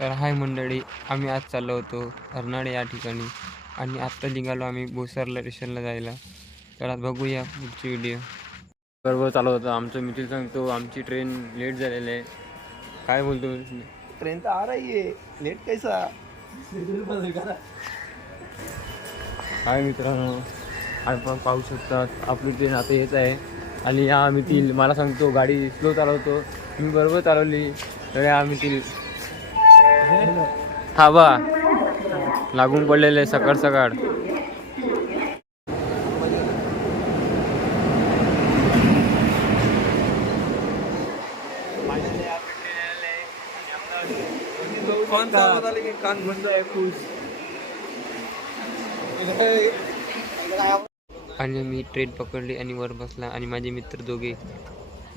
तर हाय मंडळी आम्ही आज चाललो होतो अर्नाळे या ठिकाणी आणि आत्ता निघालो आम्ही बोसरला स्टेशनला जायला. तर आज बघूया पुढची व्हिडिओ बरोबर चालू होतं. आमचं मित्र सांगतो आमची ट्रेन लेट झालेली आहे. काय बोलतो? ट्रेन तो आ रही है लेट कैसा? काय मित्रांनो. आपण पाहू शकतात. आपली ट्रेन आता येत आहे. आणि या आम्ही ती मला सांगतो गाडी स्लो चालवतो. मी बरोबर चालवली. तर या आम्ही ती थांबा. लागून पडलेले सकाळ सकाळ. कौन बंद आणि मी ट्रेन पकडली आणि वर बसला आणि माझे मित्र दोघे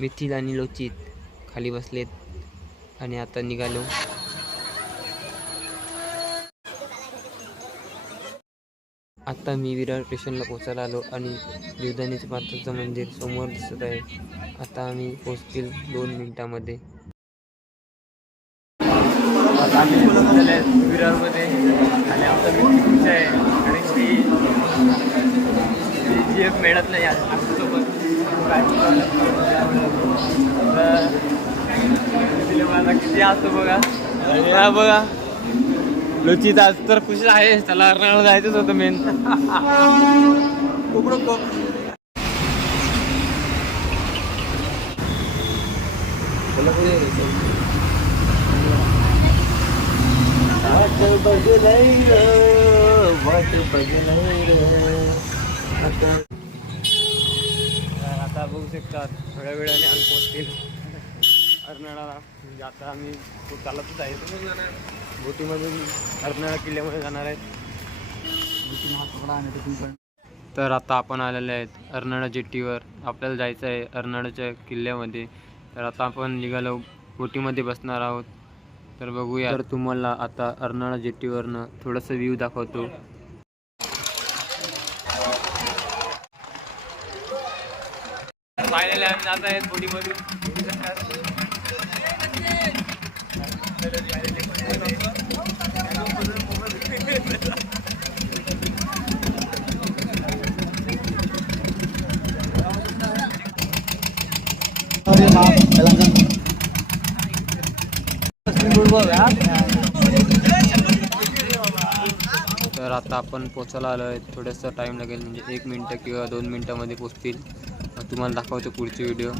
मिथिल आणि लोचित खाली बसलेत. आणि आता निघालो. आता मी विरार स्टेशनला पोचायला आलो आणि जीवदानीचं माताचं मंदिर समोर दिसत आहे. आता आम्ही पोचतील दोन मिनिटामध्ये. आता आम्ही पोहोचलेले आहेत विरारमध्ये. आणि आमचा मित्र खुश आहे. कारण की जी एफ मिळत नाही आज आमच्यासोबत. काय तर तिला माझा किती असतो बघा. आणि हा बघा. लोचित आज तर खुश आहे. त्याला अर्नाळा जायचंच होतं मेन आता बघू शकतात. थोड्या वेळाने आम्ही पोहोचतील अर्नाळाला म्हणजे आता आम्ही चालतच आहे. बोटीमधून अर्नाळा किल्ल्यामध्ये जाणार आहेत तर आता आपण आलेले आहेत अर्नाळा जेट्टीवर आपल्याला जायचं आहे अर्नाळाच्या किल्ल्यामध्ये. तर आता आपण निघालो बोटीमध्ये बसणार आहोत. तर बघूया. तर तुम्हाला आता अर्नाळा जेट्टीवरनं थोडंसं व्ह्यू दाखवतो. फायनली आम्ही जात आहेत बोटीमधून तर आता आपण पोचायला आलो आहे. थोडंसं टाईम लागेल म्हणजे एक मिनटं किंवा दोन मिनटामध्ये पोचतील तुम्हाला दाखवतो पुढचे व्हिडिओ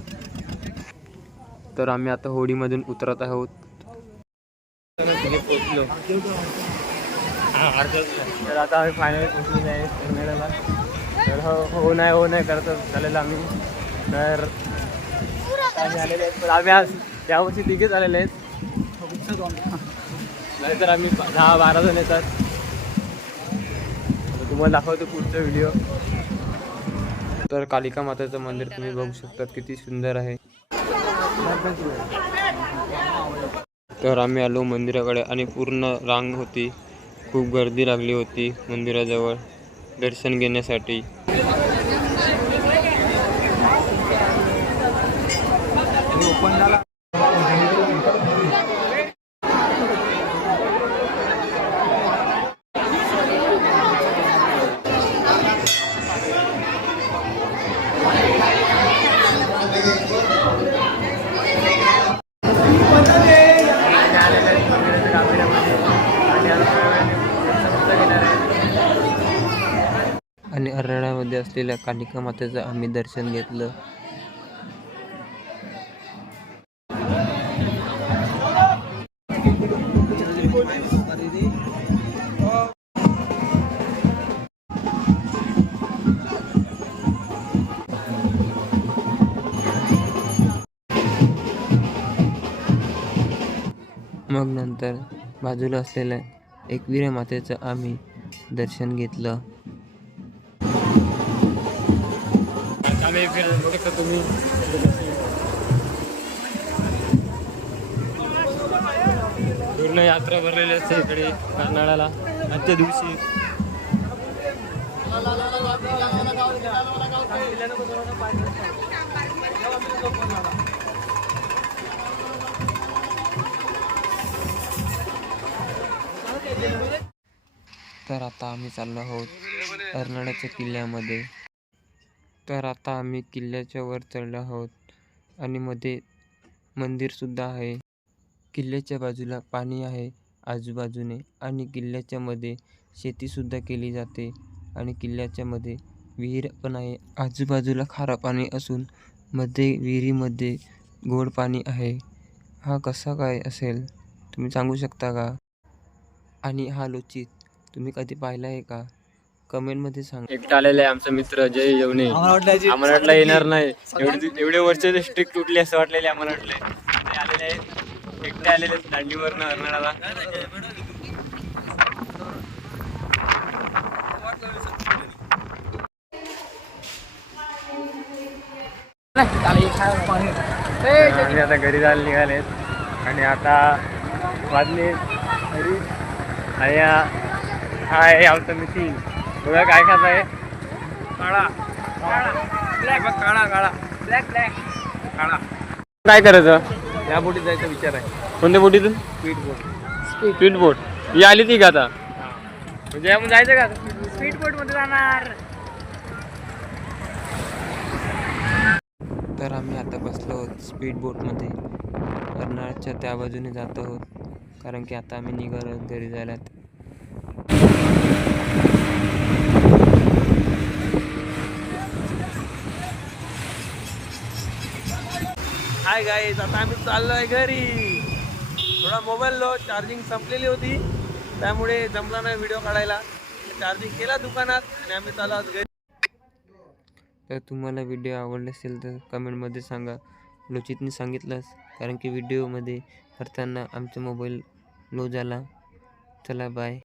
तर आम्ही आता होडीमधून उतरत आहोत. पोचलो. तर आता आम्ही फायनली पोचलेले आहे कर्नाटकला तर हो हो नाही हो नाही करत झालेलं आम्ही. तर आम्ही आलेले आहेत. पण आम्ही आज यावर्षी तिघेच आलेले आहेत. नाहीतर आम्ही दहा बारा जण येतात. तुम्हाला दाखवतो पुढचा व्हिडिओ तर कालिका माताचं मंदिर तुम्ही बघू शकता किती सुंदर आहे. तर आम्ही आलो मंदिराकडे आणि पूर्ण रांग होती. खूप गर्दी लागली होती मंदिराजवळ. दर्शन घेण्यासाठी आणि अर्नाळ्यामध्ये असलेल्या कालिका मातेचं आम्ही दर्शन घेतलं. मग नंतर बाजूला असलेल्या एकविरा मातेचं आम्ही दर्शन घेतलं. आम्ही फिरत शकता तुम्ही. पूर्ण यात्रा भरलेली असते इकडे कर्नाळाला. आजच्या दिवशी. तर आता आम्ही चाललो आहोत अर्नाळ्याच्या किल्ल्यामध्ये. तर आता आम्ही किल्ल्याच्या वर चढलो आहोत. आणि मध्ये मंदिरसुद्धा आहे. किल्ल्याच्या बाजूला पाणी आहे आजूबाजूने आणि किल्ल्याच्या मध्ये शेतीसुद्धा केली जाते. आणि किल्ल्याच्या मध्ये विहीर पण आहे. आजूबाजूला खारा पाणी असून मध्ये विहिरीमध्ये गोड पाणी आहे. हा कसा काय असेल? तुम्ही सांगू शकता का? आणि हा लोचित तुम्ही कधी पाहिला आहे का? कमेंटमध्ये सांग. एकटा आलेला आहे आमचा मित्र जय जेवणे आम्हाला वाटलं येणार नाही. एवढे एवढे वर्ष स्ट्रिक तुटली असं वाटलेले आम्हाला वाटलंय ते आलेले आहेत. एकटे आलेले आहेत दांडीवरनं आम्ही आता घरी जायला निघालेत आणि आता वाजले. घरी आणि हा आहे आमचा मिथिल बघा काय खात आहे काळा. काळा काळा. ब्लॅक ब्लॅक काळा. काय करायचं? या बोटीत जायचा विचार आहे. कोणत्या बोटीतून स्पीड बोट स्पीड बोट ही आली ती का आता? म्हणजे जायचं का? स्पीड बोटमध्ये जाणार. तर आम्ही आता बसलो आहोत स्पीड बोटमध्ये कर्नाळच्या त्या बाजूने जात आहोत. कारण की आता आम्ही निघालो आहोत घरी जायला. हाय गाईज आता आम्ही चाललो आहे घरी. थोडा मोबाईल लो चार्जिंग संपलेली होती. त्यामुळे जमला नाही व्हिडिओ काढायला. चार्जिंग केला दुकानात आणि आम्ही चाललो आहोत घरी. तर तुम्हाला व्हिडिओ आवडला असेल तर कमेंटमध्ये सांगा. लोचितने सांगितलंच कारण की व्हिडिओमध्ये करताना आमचा मोबाईल लो झाला. चला बाय